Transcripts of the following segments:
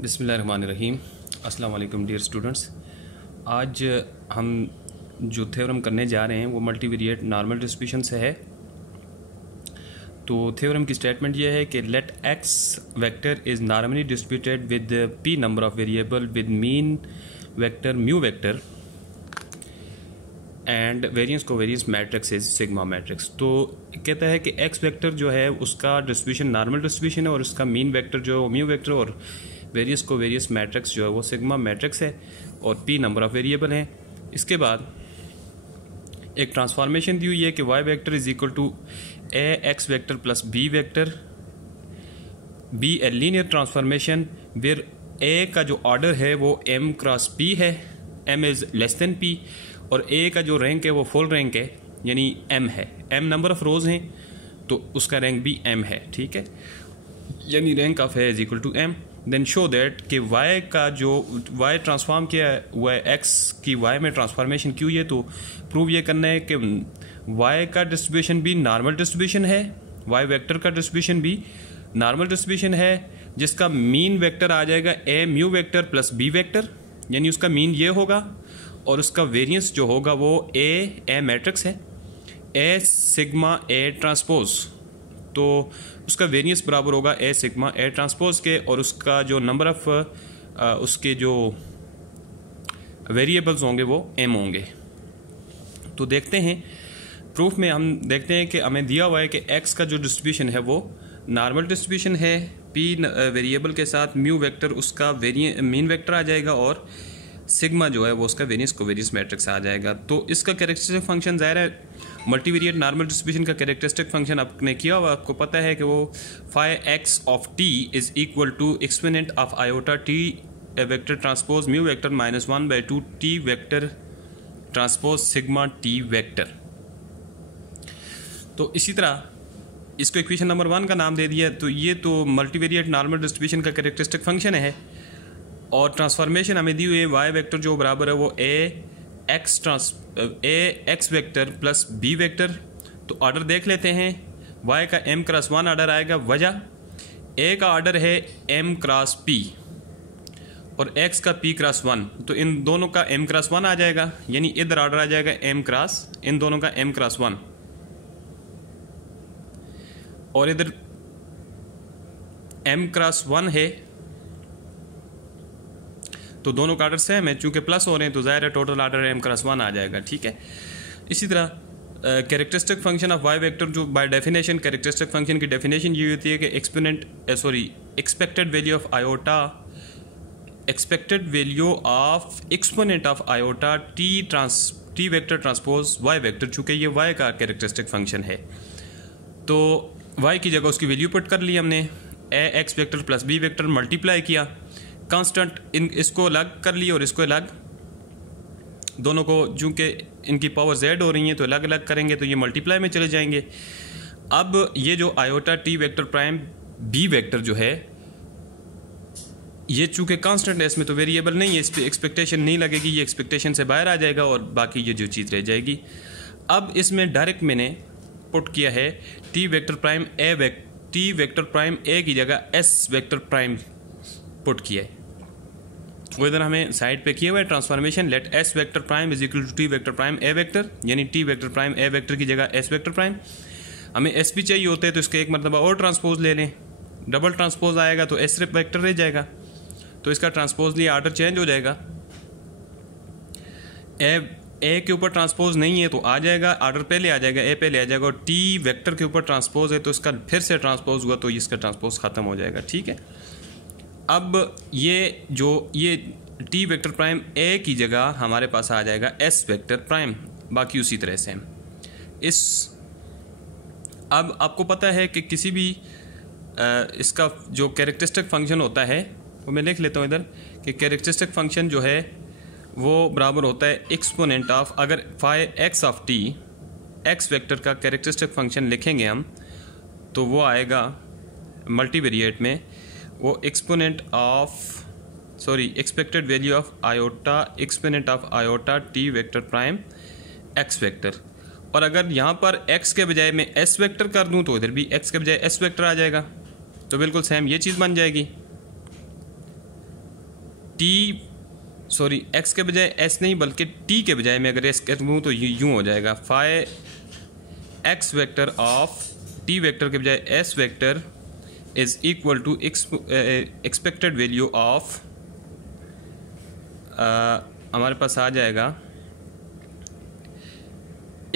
बिस्मिल्लाहिर्रहमानिर्रहीम। अस्सलाम वालेकुम डियर स्टूडेंट्स। आज हम जो थ्योरम करने जा रहे हैं वो मल्टीवेरिएट नॉर्मल डिस्ट्रीब्यूशन से है। तो थ्योरम की स्टेटमेंट ये है कि let x vector is normally distributed with p number of variable with mean vector mu vector and variance covariance matrix is sigma matrix. तो कहता है कि एक्स वेक्टर जो है उसका डिस्ट्रीब्यूशन नॉर्मल डिस्ट्रीब्यूशन है और उसका मीन वेक्टर जो है म्यू वेक्टर और वेरियस कोवेरियस मैट्रिक्स जो है वो सिग्मा मैट्रिक्स है और पी नंबर ऑफ वेरिएबल हैं। इसके बाद एक ट्रांसफॉर्मेशन दी हुई है कि Y vector is equal to A X vector plus B vector, be a linear transformation where A का जो ऑर्डर है वो एम क्रॉस पी है, M is less than P, और ए का जो रैंक है वो फुल रैंक है यानी एम है। एम नंबर ऑफ रोज हैं तो उसका रैंक भी एम है, ठीक है, यानी रैंक ऑफ है is equal to m. Then show that कि y का जो y ट्रांसफॉर्म किया हुआ है x की y में ट्रांसफॉर्मेशन क्यों है, तो प्रूव ये करना है कि y का डिस्ट्रीब्यूशन भी नॉर्मल डिस्ट्रीब्यूशन है, y वेक्टर का डिस्ट्रीब्यूशन भी नॉर्मल डिस्ट्रीब्यूशन है जिसका मीन वेक्टर आ जाएगा a mu vector plus b vector, यानी उसका मीन ये होगा और उसका वेरिएंस जो होगा वो a मैट्रिक्स है, a सिग्मा a ट्रांसपोज, तो उसका वेरिएंस बराबर होगा ए सिग्मा ए ट्रांसपोज के, और उसका जो नंबर ऑफ उसके जो वेरिएबल्स होंगे वो एम होंगे। तो देखते हैं प्रूफ में, हम देखते हैं कि हमें दिया हुआ है कि एक्स का जो डिस्ट्रीब्यूशन है वो नॉर्मल डिस्ट्रीब्यूशन है, पी वेरिएबल के साथ म्यू वेक्टर उसका मीन वेक्टर आ जाएगा और सिग्मा जो है वो उसका वेरिएंस कोवेरिएंस मैट्रिक्स आ जाएगा। तो इसका कैरेक्टरिस्टिक फंक्शन ज़ाहिर है मल्टीवेरिएट नॉर्मल डिस्ट्रीब्यूशन का कैरेक्टरिस्टिक फंक्शन आपने किया हुआ, आपको पता है कि वो phi x of t is equal to exponent of iota t vector transpose mu vector minus 1/2 t vector transpose sigma t vector. तो इसी तरह इसको इक्वेशन नंबर 1 का नाम दे दिया। तो ये तो मल्टीवेरिएट नॉर्मल डिस्ट्रीब्यूशन का कैरेक्टरिस्टिक फंक्शन है और ट्रांसफॉर्मेशन हमें दी हुई है वाई वेक्टर जो बराबर है वो A X vector plus B vector. तो ऑर्डर देख लेते हैं, y का m क्रॉस 1 ऑर्डर आएगा, वजह a का ऑर्डर है m क्रॉस p और x का p क्रॉस 1, तो इन दोनों का m क्रॉस 1 आ जाएगा, यानी इधर ऑर्डर आ जाएगा m क्रॉस, इन दोनों का m क्रॉस 1 और इधर m क्रॉस 1 है, तो दोनों का ऑर्डर सेम है, चूंकि प्लस हो रहे हैं तो ज़ाहिर है टोटल ऑर्डर एम क्रॉस 1 आ जाएगा, ठीक है। इसी तरह characteristic function of y vector जो बाय डेफिनेशन कैरेक्टरिस्टिक फंक्शन की डेफिनेशन ये होती है कि expected value of iota exponent of iota t vector transpose y vector, चूंकि ये वाई का कैरेक्टरिस्टिक फंक्शन है तो वाई की जगह उसकी वैल्यू पुट कर ली हमने, A X vector plus B vector multiply किया, कांस्टेंट इसको अलग कर लिया और इसको अलग, दोनों को चूंकि इनकी पावर जेड हो रही है तो अलग अलग करेंगे तो ये मल्टीप्लाई में चले जाएंगे। अब ये जो iota t vector prime b vector जो है ये चूंकि कांस्टेंट है, इसमें तो वेरिएबल नहीं है, इस पर एक्सपेक्टेशन नहीं लगेगी, ये एक्सपेक्टेशन से बाहर आ जाएगा और बाकी ये जो चीज़ रह जाएगी। अब इसमें डायरेक्ट मैंने पुट किया है टी वेक्टर प्राइम ए की जगह एस वेक्टर प्राइम पुट किया है, वो इधर हमें साइड पे किया हुआ है transformation let s vector prime is equal to t vector prime a vector, यानी t vector prime a vector की जगह एस वेक्टर प्राइम। हमें एस भी चाहिए होते हैं तो इसका एक मरतबा और ट्रांसपोज ले लें, डबल ट्रांसपोज आएगा तो एस वेक्टर रह जाएगा, तो इसका ट्रांसपोज लिए ऑर्डर चेंज हो जाएगा, ए के ऊपर ट्रांसपोज नहीं है तो आ जाएगा ऑर्डर पहले आ जाएगा, ए पहले आ जाएगा, और टी वेक्टर के ऊपर ट्रांसपोज है तो इसका फिर से ट्रांसपोज हुआ तो इसका ट्रांसपोज खत्म हो जाएगा, ठीक है। अब ये टी वेक्टर प्राइम ए की जगह हमारे पास आ जाएगा एस वेक्टर प्राइम, बाकी उसी तरह से अब आपको पता है कि किसी भी इसका जो कैरेक्टरिस्टिक फंक्शन होता है वो मैं लिख लेता हूँ इधर कि कैरेक्टरिस्टिक फंक्शन जो है वो बराबर होता है एक्सपोनेंट ऑफ, अगर phi x of t x vector का कैरेक्टरिस्टिक फंक्शन लिखेंगे हम तो वो आएगा मल्टीवेरिएट में वो expected value of iota exponent of iota t vector prime x vector, और अगर यहाँ पर x के बजाय मैं s वेक्टर कर दूँ तो इधर भी x के बजाय s वेक्टर आ जाएगा, तो बिल्कुल सेम ये चीज़ बन जाएगी। एक्स के बजाय एस नहीं बल्कि टी के बजाय मैं अगर एस करूँ तो यूँ हो जाएगा, phi x vector of t vector के बजाय s vector is equal to expected value of, हमारे पास आ जाएगा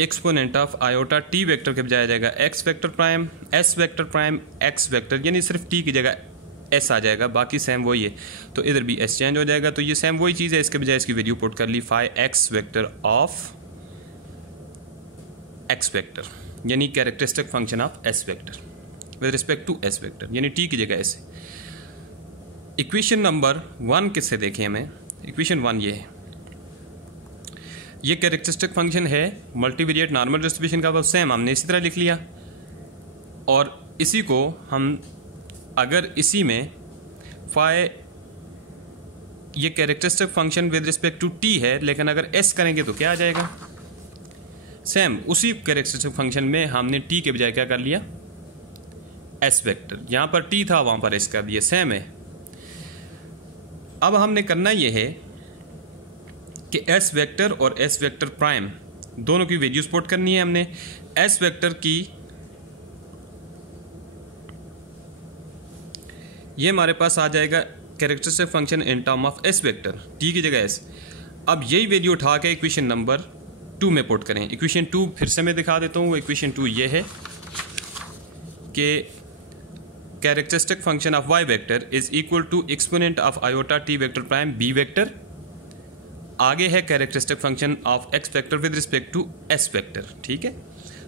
exponent of iota t vector के बजाय आ जाएगा x vector prime s vector prime x vector, यानी सिर्फ टी की जगह एस आ जाएगा, बाकी सेम वही है, तो इधर भी एस चेंज हो जाएगा। तो ये सेम वही चीज़ है, इसके बजाय इसकी वैल्यू पुट कर ली phi x vector of x vector, यानी characteristic function of S vector with respect to S vector, यानी टी की जगह एस। इक्वेशन नंबर 1 किससे देखें हमें, इक्वेशन 1 ये है, ये कैरेक्टरिस्टिक फंक्शन है मल्टीवेरिएट नॉर्मल डिस्ट्रीब्यूशन का, वो सेम हमने इसी तरह लिख लिया। और इसी को हम अगर इसी में फाई ये characteristic function with respect to t है, लेकिन अगर एस करेंगे तो क्या आ जाएगा, सेम उसी कैरेक्टरिस्टिक फंक्शन में हमने टी के बजाय क्या कर लिया, एस वेक्टर, यहां पर टी था वहां पर एस कर दिया, सेम है। अब हमने करना यह है कि एस वेक्टर और एस वेक्टर प्राइम दोनों की वैल्यूज पुट करनी है हमने। एस वेक्टर की ये हमारे पास आ जाएगा characteristic function in term of S vector, T की जगह एस। अब यही वैल्यू उठा के इक्वेशन नंबर 2 में पुट करें। इक्वेशन 2 फिर से मैं दिखा देता हूँ। इक्वेशन 2 ये है कि characteristic function of y vector is equal to exponent of iota t vector prime b vector, आगे है characteristic function of x vector with respect to S vector, ठीक है।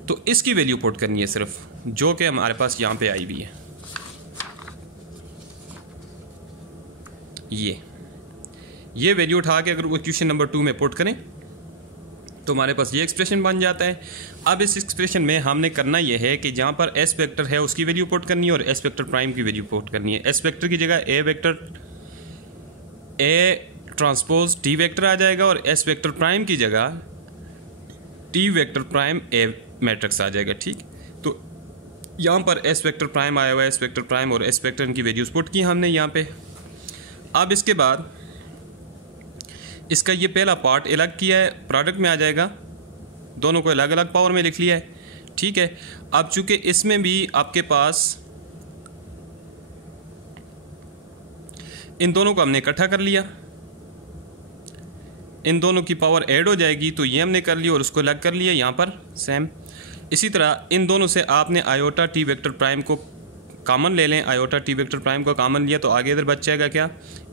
तो इसकी वैल्यू पुट करनी है सिर्फ, जो कि हमारे पास यहाँ पे आई हुई है, ये वैल्यू उठा के अगर वो इक्वेशन नंबर 2 में पुट करें तो हमारे पास ये एक्सप्रेशन बन जाता है। अब इस एक्सप्रेशन में हमने करना यह है कि जहाँ पर एस वेक्टर है उसकी वैल्यू पुट करनी है और एस वेक्टर प्राइम की वैल्यू पुट करनी है। एस वेक्टर की जगह A vector A transpose T vector आ जाएगा और एस वेक्टर प्राइम की जगह T vector prime A matrix आ जाएगा, ठीक। तो यहाँ पर एस वेक्टर प्राइम आया हुआ है, एस वेक्टर प्राइम और एस वेक्टर की वैल्यूज पुट की हमने यहाँ पे। अब इसके बाद इसका ये पहला पार्ट अलग किया है, प्रोडक्ट में आ जाएगा, दोनों को अलग अलग पावर में लिख लिया है, ठीक है। अब चूंकि इसमें भी आपके पास इन दोनों को हमने इकट्ठा कर लिया, इन दोनों की पावर ऐड हो जाएगी, तो ये हमने कर लिया और उसको अलग कर लिया यहाँ पर सेम। इसी तरह इन दोनों से आपने आयोटा टी वेक्टर प्राइम को कॉमन ले लें, आयोटा टी वेक्टर प्राइम को कॉमन लिया तो आगे इधर बच जाएगा क्या,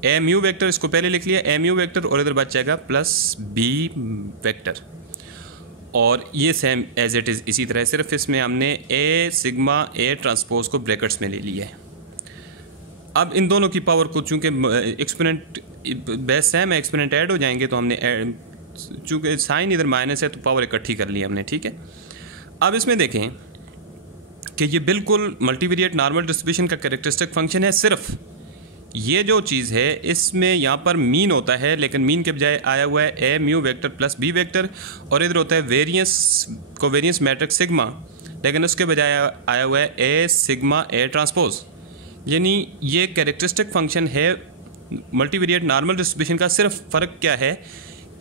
ए म्यू वेक्टर, इसको पहले लिख लिया ए म्यू वेक्टर, और इधर बच जाएगा प्लस बी वेक्टर, और ये सेम एज इट इज़ इसी तरह, सिर्फ इसमें हमने ए सिग्मा ए ट्रांसपोज को ब्रैकेट्स में ले लिया है। अब इन दोनों की पावर को चूंकि एक्सपोनेंट बेस सेम है, एक्सपोनेंट ऐड हो जाएंगे, तो हमने चूंकि साइन इधर माइनस है तो पावर इकट्ठी कर ली हमने, ठीक है। अब इसमें देखें कि ये बिल्कुल मल्टीवेरिएट नॉर्मल डिस्ट्रीब्यूशन का कैरेक्टरिस्टिक फंक्शन है। सिर्फ ये जो चीज़ है इसमें यहाँ पर मीन होता है, लेकिन मीन के बजाय आया हुआ है A mu vector plus B vector, और इधर होता है कोवेरियंस मैट्रिक्स सिग्मा, लेकिन उसके बजाय आया हुआ है ए सिग्मा ए ट्रांसपोज। यानी ये कैरेक्टरिस्टिक फंक्शन है मल्टीवेरिएट नॉर्मल डिस्ट्रीब्यूशन का। सिर्फ फ़र्क क्या है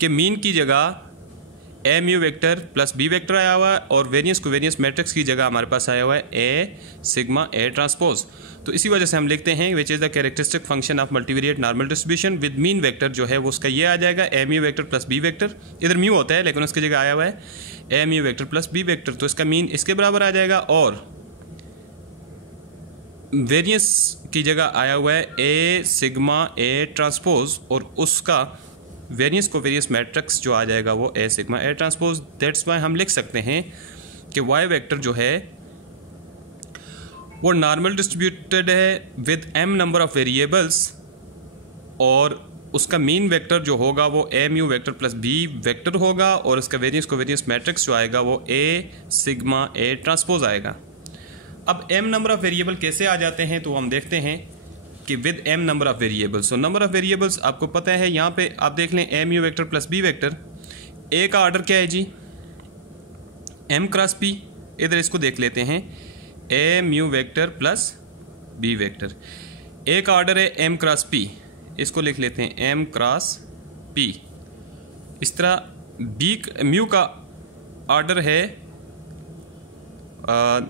कि मीन की जगह A mu vector plus B vector आया हुआ है और वेरियंस कोवेरियंस मैट्रिक्स की जगह हमारे पास आया हुआ है ए सिग्मा ए ट्रांसपोज। तो इसी वजह से हम लिखते हैं which is the characteristic function of multivariate normal distribution with mean vector जो है वो उसका ये आ जाएगा A mu vector plus B vector, इधर म्यू होता है लेकिन उसकी जगह आया हुआ है A mu vector plus B vector, तो इसका मीन इसके बराबर आ जाएगा। और वेरियंस की जगह आया हुआ है ए सिग्मा ए ट्रांसपोज और उसका वेरियंस को वेरियंस मैट्रिक्स जो आ जाएगा वो A sigma A transpose. That's why हम लिख सकते हैं कि वाई वेक्टर जो है वो नॉर्मल डिस्ट्रीब्यूटेड है with m number of variables, और उसका मीन वेक्टर जो होगा वो A mu vector plus B vector होगा, और उसका वेरियंस को वेरियंस मैट्रिक्स जो आएगा वो ए सिग्मा ए ट्रांसपोज आएगा। अब m नंबर ऑफ वेरिएबल कैसे आ जाते हैं तो हम देखते हैं कि with m number of variables. So number of variables आपको पता है, यहाँ पे आप देख लें A mu vector plus B vector, A का ऑर्डर क्या है जी m क्रॉस p, इधर इसको देख लेते हैं A mu vector plus B vector, A का ऑर्डर है m क्रॉस p, इसको लिख लेते हैं एम क्रॉस पी। इस तरह बी म्यू का ऑर्डर है,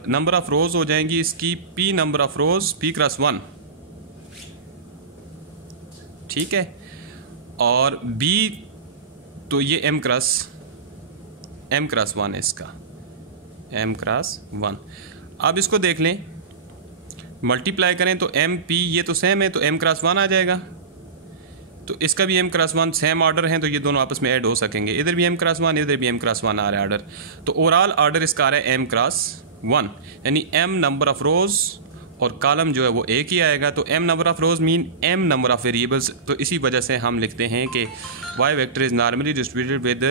नंबर ऑफ रोज हो जाएंगी इसकी P number of rose P cross 1, ठीक है। और बी तो ये एम क्रॉस 1 है इसका, एम क्रॉस 1। अब इसको देख लें, मल्टीप्लाई करें तो एम पी ये तो सेम है तो एम क्रॉस 1 आ जाएगा, तो इसका भी एम क्रॉस 1 सेम ऑर्डर है तो ये दोनों आपस में ऐड हो सकेंगे। इधर भी एम क्रॉस 1 इधर भी एम क्रॉस 1 आ रहा है ऑर्डर, तो ओवरऑल ऑर्डर इसका आ रहा है एम क्रॉस 1, यानी एम नंबर ऑफ रोज और कॉलम जो है वो एक ही आएगा। तो m number of rows mean m number of variables, तो इसी वजह से हम लिखते हैं कि Y vector is normally distributed with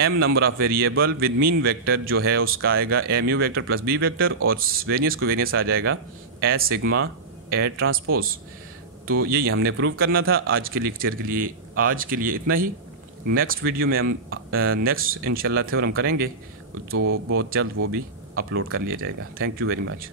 m number of variable with mean vector जो है उसका आएगा m u vector plus B vector, और वेरियंस को वेरियंस आ जाएगा एज सिग्मा ए ट्रांसपोज। तो यही हमने प्रूव करना था। आज के लेक्चर के लिए इतना ही। नेक्स्ट वीडियो में हम नेक्स्ट इंशाल्लाह थ्योरम करेंगे, तो बहुत जल्द वो भी अपलोड कर लिया जाएगा। Thank you very much.